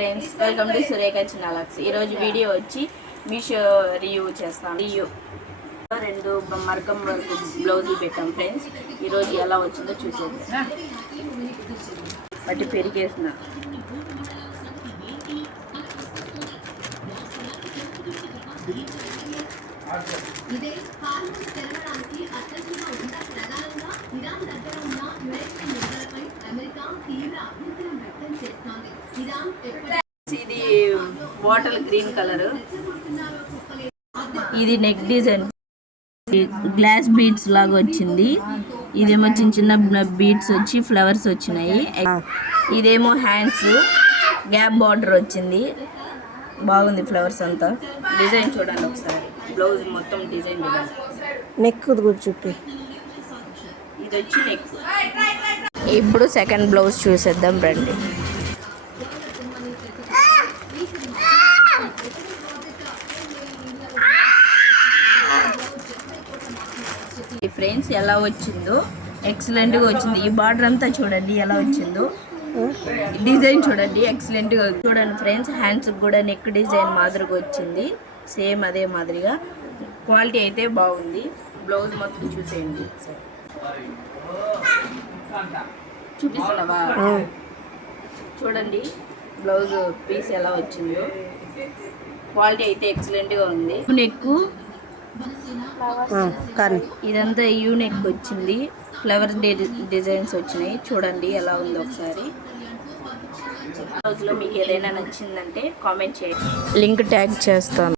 Friends, welcome to Surekha చిన్నాలక్స్. ఈరోజు video వచ్చి మీషో రివ్యూ చేస్తాను. రివ్యూ 2 మరకం వరకు బ్లౌజులు పెట్టాం ఫ్రెండ్స్. ఈరోజు ఎలా వచ్చిందో చూసేద్దాం. బట్టి పెరిగేసిన ఇది బాటిల్ గ్రీన్ కలర్. ఇది నెక్ డిజైన్, గ్లాస్ బీడ్స్ లాగా వచ్చింది. ఇదేమో చిన్న చిన్న బీడ్స్ వచ్చి ఫ్లవర్స్ వచ్చినాయి. ఇదేమో హ్యాండ్స్ గ్యాప్ బార్డర్ వచ్చింది. బాగుంది ఫ్లవర్స్ అంతా. డిజైన్ చూడండి ఒకసారి. బ్లౌజ్ మొత్తం డిజైన్ నెక్ చూపి. ఇది వచ్చి నెక్. ఇప్పుడు సెకండ్ బ్లౌజ్ చూసేద్దాం రండి. ఫ్రెండ్స్ ఎలా వచ్చిందో ఎక్సలెంట్గా వచ్చింది. ఈ బార్డర్ అంతా చూడండి ఎలా వచ్చిందో. డిజైన్ చూడండి ఎక్సలెంట్గా చూడండి ఫ్రెండ్స్. హ్యాండ్స్ కూడా నెక్ డిజైన్ మాదిరిగా వచ్చింది. సేమ్ అదే మాదిరిగా క్వాలిటీ అయితే బాగుంది. బ్లౌజ్ మొత్తం చూసేయండి. చూపిస్తున్నావా? చూడండి బ్లౌజ్ పీస్ ఎలా వచ్చిందో. క్వాలిటీ అయితే ఎక్సలెంట్గా ఉంది. నెక్ ఇదంతా యూనెక్ వచ్చింది. ఫ్లవర్ డిజైన్స్ వచ్చినాయి. చూడండి ఎలా ఉందో ఒకసారి. బ్లౌజ్లో మీకు ఏదైనా నచ్చిందంటే కామెంట్ చేయండి, లింక్ ట్యాగ్ చేస్తాను.